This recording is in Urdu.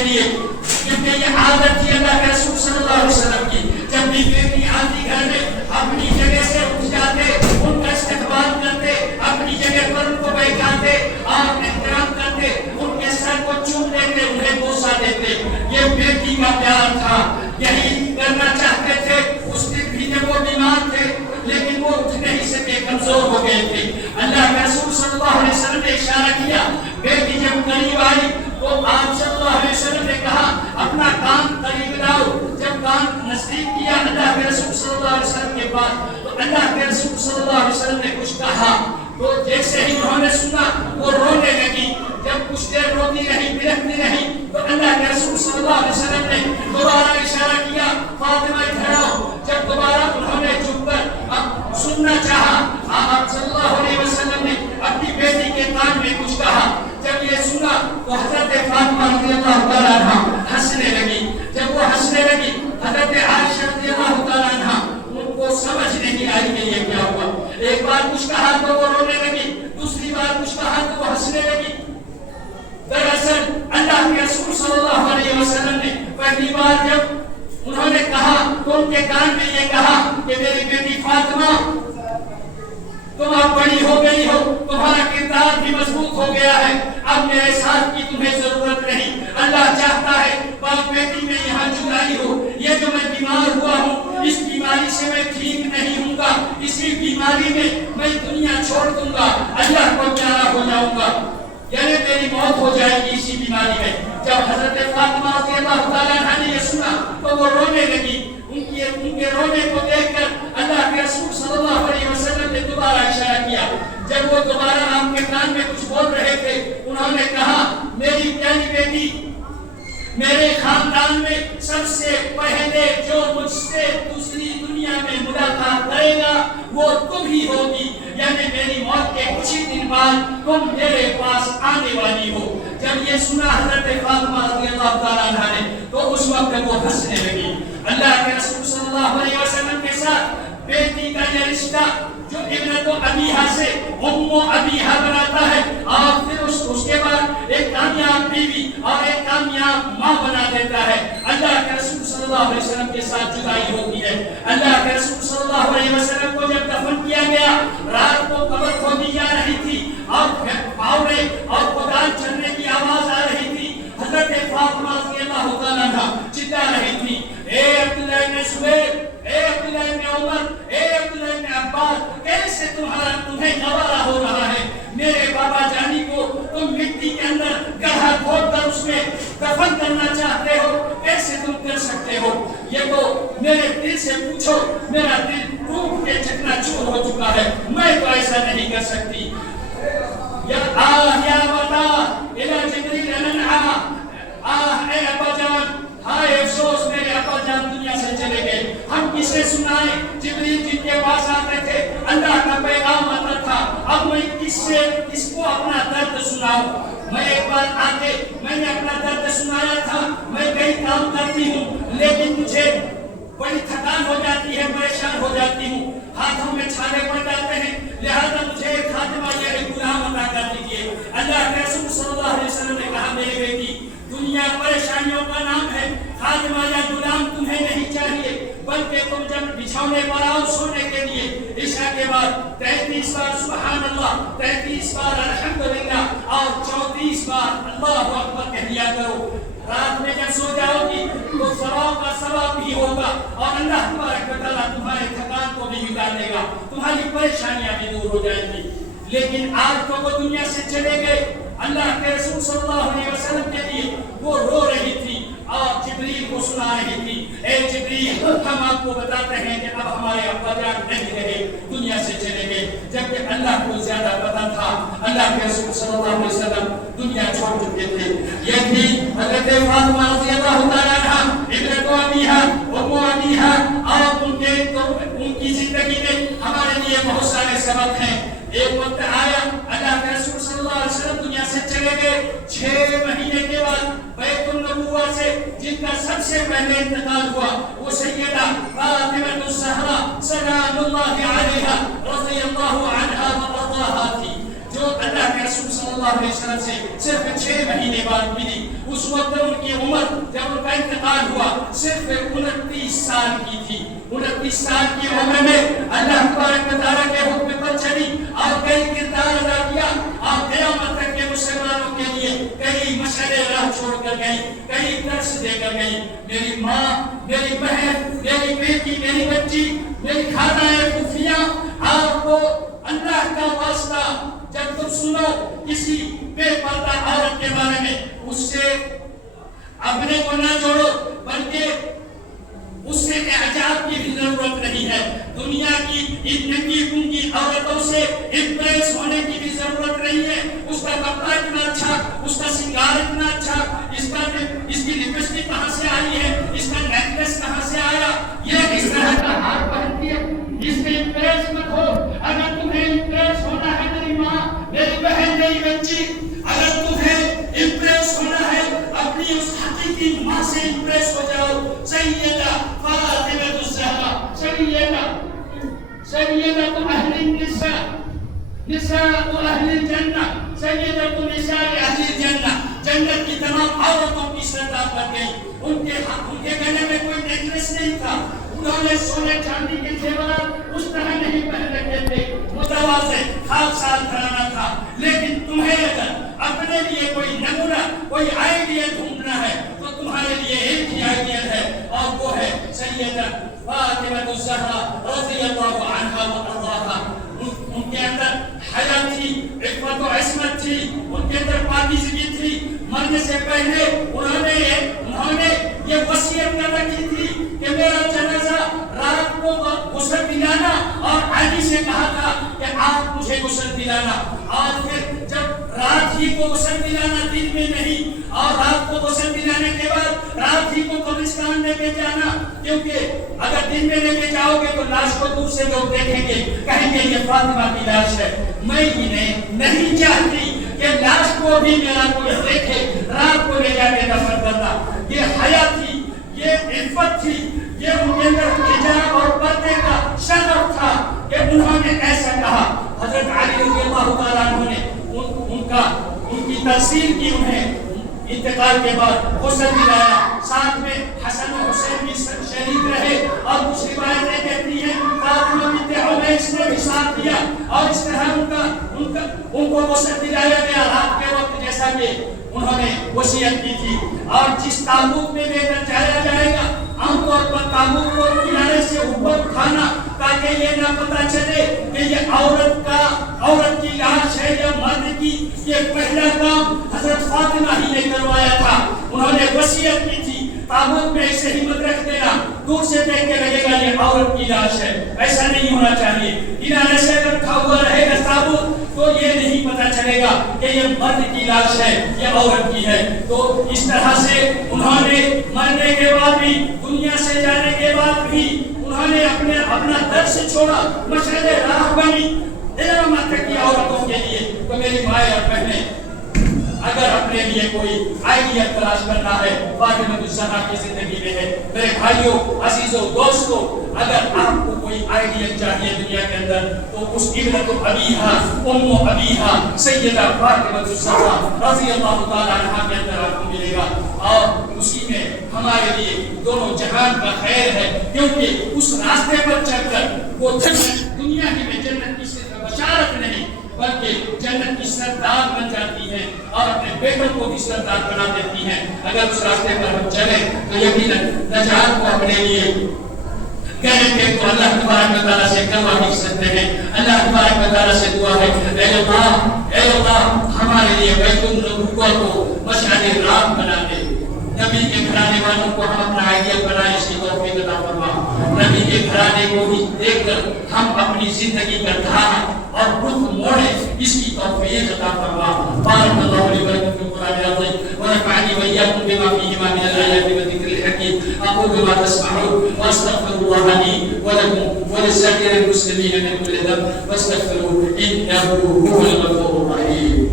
کے لیے، کیونکہ یہ عادت تھی اللہ کے رسول صلی اللہ علیہ وسلم کی، جب بھی بیٹی آتی گھر میں اپنی جگہ سے اٹھ جاتے، ان کا استقبال کرتے، اپنی جگہ پر ان کو بیٹھاتے اور احترام کرتے، ان کے سر کو چوم لیتے، انہیں بوسہ دیتے. یہ بیٹی کا پیار تھا. یہی کرنا چاہتے تھے. اس دن بھی جب وہ بیمار تھے لیکن وہ اٹھ نہیں سکے، کمزور ہو گئے تھے. اللہ کے رسول صلی اللہ علیہ وسلم نے اشارہ کیا. بیٹی جب قریب آئی تو آپ صلی اللہ علیہ وسلم نے کہا اپنا کان قریب لاؤ. جب کان نزدیک کیا اللہ کے رسول صلی اللہ علیہ وسلم کے پاس تو اللہ کے رسول صلی اللہ علیہ وسلم نے کچھ کہا. تو جیسے ہی انہوں نے سنا وہ رونے لگی. جب کچھ دیر روتی رہی، بلکتی رہی تو اللہ کے رسول صلی اللہ علیہ وسلم نے دوبارہ اشارہ کیا فاطمہ ادھر آؤ. جب دوبارہ انہوں نے جھک کر اب سننا چاہا، آپ صلی اللہ علیہ وسلم نے اپنی بیٹی کے کان میں کچھ کہا. جب یہ سنا تو حضرت فاطمہ رضی اللہ تعالیٰ عنہ ہنسنے لگی. جب وہ ہنسنے لگی حضرت عائشہ رضی اللہ تعالیٰ عنہ ان کو سمجھ نہیں آئی کہ یہ کیا ہوا. ایک بار کچھ کہا تو وہ رونے لگی، دوسری بار کچھ کہا تو وہ ہنسنے لگی. دراصل اللہ کے رسول صلی اللہ علیہ وسلم نے پہلی بار جب انہوں نے کہا تو ان کے کان میں یہ کہا کہ میری بیٹی فاطمہ تم اب بڑی ہو گئی ہو، تمہارا کردار بھی مضبوط ہو گیا ہے، اب میرے ساتھ کی تمہیں ضرورت نہیں. اللہ چاہتا ہے باپ بیٹی میں یہاں جدائی ہو. یہ جو میں بیمار ہوا ہوں اس بیماری سے میں ٹھیک نہیں ہوں گا، اسی بیماری میں دنیا چھوڑ دوں گا، اللہ کو پیارا ہو جاؤں گا، یعنی میری موت ہو جائے گی اسی بیماری میں. جب حضرت فاطمہ رضی اللہ تعالیٰ عنہ نے یہ سنا تو وہ رونے لگی. ان کے رونے کو دیکھ کر اللہ کے رسول صلی اللہ علیہ وسلم نے دوبارہ اشارہ کیا. جب وہ دوبارہ آپ کے کان میں کچھ بول رہے تھے انہوں نے کہا میری پیاری بیٹی، میرے خاندان میں سب سے پہلے جو مجھ سے دوسری دنیا میں ملاقات کرے گا وہ تم ہی ہوگی، یعنی میری موت کے کچھ ہی دن بعد تم میرے پاس آنے والی ہو. جب یہ سنا حضرت فاطمہ رضی اللہ تعالیٰ عنہ نے تو اس وقت وہ ہنسنے لگی. اللہ کے رسول صلی اللہ علیہ وسلم کے ساتھ بیٹی کا یہ رشتہ جو ابنت ابیہا سے ام ابیہا بناتا ہے اور پھر اس کے بعد ایک کامیاب بیوی اور ایک کامیاب ماں بنا دیتا ہے. اللہ کے رسول صلی اللہ علیہ وسلم کے ساتھ جدائی ہوتی ہے. اللہ کے رسول صلی اللہ علیہ وسلم کو جب دفن کیا گیا رات کو قبر کھودی جا رہی تھی اور پاؤں اور کدال چلنے کی آواز آ رہی تھی. حضرت فاطمہ رضی اللہ تعالیٰ عنہ چلا رہی تھی اے عبداللہ ابن زبیر، اے عبداللہ ابن عمر، اے عبداللہ ابن عباس، کیسے تمہیں گوارا ہو رہا ہے میرے بابا جانی کو تم مٹی کے اندر گڑھا کھود کر اس میں دفن کرنا چاہتے ہو، کیسے تم کر سکتے ہو؟ یہ تو میرے دل سے پوچھو، میرا دل ٹوٹ کے چکنا چور ہو چکا ہے، میں تو ایسا نہیں کر سکتی. یا وطا الى جبریل ننعا، اے ابا جان، ہائے افسوس میرے ابا جان دنیا سے چلے گئے. ہم کسے سنائیں؟ جبریل جن کے پاس آتے تھے اللہ کا پیغام آتا تھا. اب میں کس کو اپنا درد سناؤں؟ میں ایک بار آتے میں نے اپنا درد سنایا تھا. میں کئی کام کرتی ہوں لیکن مجھے بڑی تھکان ہو جاتی ہے، پریشان ہو جاتی ہوں، ہاتھوں میں چھالے پڑ جاتے ہیں، لہذا مجھے ایک خاتمہ یا ایک غلام عطا کر دیجیے. اللہ کے رسول صلی اللہ علیہ وسلم نے کہا میری بیٹی دنیا پریشانیوں کا نام ہے، خاتمہ یا غلام تمہیں نہیں چاہیے، بلکہ تم جب بچھونے پر آؤ سونے کے لیے عشاء کے بعد 33 بار سبحان اللہ، 33 بار الحمدللہ اور 34 بار اللہ اکبر کہہ دیا کرو. رات میں جب سو جاؤ گی تو ثواب کا ثواب بھی ہوگا اور اللہ تبارک و تعالیٰ تمہارے تھکان کو بھی مٹا دے گا، تمہاری پریشانیاں بھی دور ہو جائیں گی. لیکن آج تو وہ دنیا سے چلے گئے. اللہ کے رسول صلی اللہ علیہ وسلم کے لیے وہ رو رہی تھی اور جبریل کو سنا رہی تھی اے جبریل ہم آپ کو بتاتے ہیں کہ اب ہمارے ابا جان نہیں رہے، دنیا سے چلے گئے. جبکہ اللہ کو زیادہ پتا تھا اللہ کے رسول صلی اللہ علیہ وسلم دنیا چھوڑ چکے تھے. یہ تھی حضرت فاطمہ رضی اللہ تعالیٰ عنہا ابنت ابیہا ام ابیہا اور ان کی زندگی میں ہمارے لیے بہت سارے سبق ہیں. ایک وقت آیا اللہ کے رسول صلی اللہ علیہ وسلم دنیا سے چلے گئے. 6 مہینے کے بعد بیت النبوہ سے جن کا سب سے پہلے انتقال ہوا وہ سیدہ فاطمہ الزہرا سلام اللہ علیہا رضی اللہ عنہا وارضاہا تھی، جو جو اللہ کے رسول صلی اللہ علیہ وسلم سے صرف 6 مہینے بعد ملی. اس وقت ان کی عمر جب ان کا انتقال ہوا صرف 29 سال کی تھی. 29 سال کی عمر میں اللہ تبارک و تعالیٰ کے حکم پر چلی اور کئی کردار ادا کیا اور قیامت تک کے مسلمانوں کے لیے کئی مشعل راہ چھوڑ کر گئی, کئی درس دے کر گئی. میری ماں, میری بہن, میری بیٹی, میری بچی, میری خالہ پھوپھیاں, آپ کو اللہ کا واسطہ جب تم سنو کسی بے پردہ عورت کے بارے میں اس سے اپنے کو نہ جوڑو, بلکہ اس سے اعجاب کی بھی ضرورت نہیں ہے. دنیا کی ان ننگی پنگی عورتوں سے امپریس ہونے کی بھی ضرورت نہیں ہے. اس کا کپڑا اتنا اچھا, اس کا سنگار اتنا اچھا, اس کی لپسٹک کہاں سے آئی ہے, اس کا نیکلیس کہاں سے آیا, یہ اس طرح کا ہار پہنتی ہے, اس سے امپریس مت ہو. اگر تمہیں امپریس ہونا ہے میری ماں, میری بہن, میری بچی, اگر تمہیں امپریس ہونا ہے اپنی اس حقیقی ماں سے امپریس ہو جاؤ. سیدہ فاطمہ الزہرا, سیدہ اہل النساء, نساء اہل الجنہ, سیدہ نساء اہل الجنہ, جنت کی تمام عورتوں کی سردار بن گئی. ان کے گلے میں کوئی نیکلیس نہیں تھا, انہوں نے سونے چاندی کے زیورات اس طرح نہیں پہن رکھے تھے, متواضع خاک سال گھرانہ تھا. لیکن تمہیں اگر اپنے لیے کوئی نمونہ, کوئی آئیڈیا ڈھونڈنا ہے تو تمہارے لیے ایک ہی آئیڈیا ہے اور وہ ہے سیدہ فاطمہ الزہرا رضی اللہ عنہا و ارضاہا. ان کے اندر حیا تھی, عفت و عصمت تھی, ان کے اندر پاکیزگی تھی. مرنے سے پہلے انہوں نے یہ وصیت کر رکھی تھی کہ میرا جنازہ رات کو غسل دلانا, اور علی سے کہا تھا کہ آپ مجھے غسل دلانا, اور پھر جب رات ہی کو غسل دلانا, دن میں نہیں, اور رات کو غسل دلانے کے بعد رات ہی کو قبرستان لے کے جانا, کیونکہ اگر دن میں لے کے جاؤ گے تو لاش کو دور سے لوگ دیکھیں گے, کہیں گے یہ فاطمہ کی لاش ہے. میں نہیں چاہتی کہ لاش کو بھی میرا کوئی دیکھے, رات کو لے جا کے دفن کرنا. یہ حیا تھی, یہ عفت تھی, یہ ان کے اندر حجاب اور پردے کا شرف تھا کہ انہوں نے ایسا کہا. حضرت علی رضی اللہ تعالیٰ عنہ نے ان کی ترسیل کی, انہیں انتقال کے بعد غسل دلایا, ساتھ میں حسن و حسین بھی شریک رہے, اور کچھ روایتیں کہتی ہیں فاطمہ بنت عمیس نے بھی ساتھ دیا, اور اس طرح ان کو غسل دلایا گیا رات کے وقت جیسا کہ انہوں نے وصیت کی تھی. اور جس تابوت میں لے کر جایا جائے گا, عام طور پر تابوت کو کنارے سے اوپر اٹھانا تاکہ یہ نہ پتہ چلے کہ یہ عورت کی لاش ہے یا مرد کی. یہ پہلا کام حضرت فاطمہ ہی نے کروایا تھا. انہوں نے وصیت کی تھی تابوت میں ایسے ہی مت رکھ دینا, دور سے دیکھ کے لگے گا یہ عورت کی لاش ہے, ایسا نہیں ہونا چاہیے. کنارے سے رکھا ہوا رہے گا تابوت تو یہ نہیں پتہ چلے گا کہ یہ مرد کی لاش ہے یا عورت کی ہے. تو اس طرح سے انہوں نے مرنے کے بعد بھی, دنیا سے جانے کے بعد بھی انہوں نے اپنا درس چھوڑا, مشعل راہ بنی علم تک کی عورتوں کے لیے. تو میری مائیں اور بہنیں, اگر اپنے لیے کوئی آئیڈیا تلاش کرنا ہے فاطمہ الزہرا کی زندگی میں ہے. میرے بھائیوں, عزیزوں, دوستوں, اگر آپ کو کوئی آئیڈیا چاہیے دنیا کے اندر تو اس ابنت ابیہا, ام ابیہا, سیدہ فاطمہ الزہرا رضی اللہ تعالی عنہا کے اندر آپ کو ملے گا, اور اسی میں ہمارے لیے دونوں جہان کا خیر ہے, کیونکہ اس راستے پر چل کر وہ دنیا کی میں جنت کی صرف بشارت نہیں بلکہ جنت کی سردار بن جاتی ہے اور اپنے بیٹوں کو بھی سردار بنا دیتی ہے. اگر اس راستے پر ہم چلیں تو یقیناً نجات کو اپنے لیے کہنے کے تو اللہ تبارک و تعالیٰ سے کروا بھی سکتے ہیں. اللہ تبارک و تعالیٰ سے دعا ہے, اے اللہ ہمارے لیے بیت النبوہ کو مشعل راہ بنا دے. نبی کے گھرانے والوں کو ہم اپنا آئیڈیا بنائے, اس کی توفیق عطا فرما. نبی کے گھرانے کو بھی دیکھ کر ہم اپنی زندگی کا دھارا اور رخ موڑے, اس کی توفیق عطا فرما. بارک اللہ علی ولکم فی القرآن العظیم ونفعنی وإياکم بما فیہما من الآیات والذکر الحکیم. اقول ما تسمعون واستغفر اللہ لی ولکم ولسائر المسلمین من كل ذنب فاستغفروه انه هو الغفور الرحیم.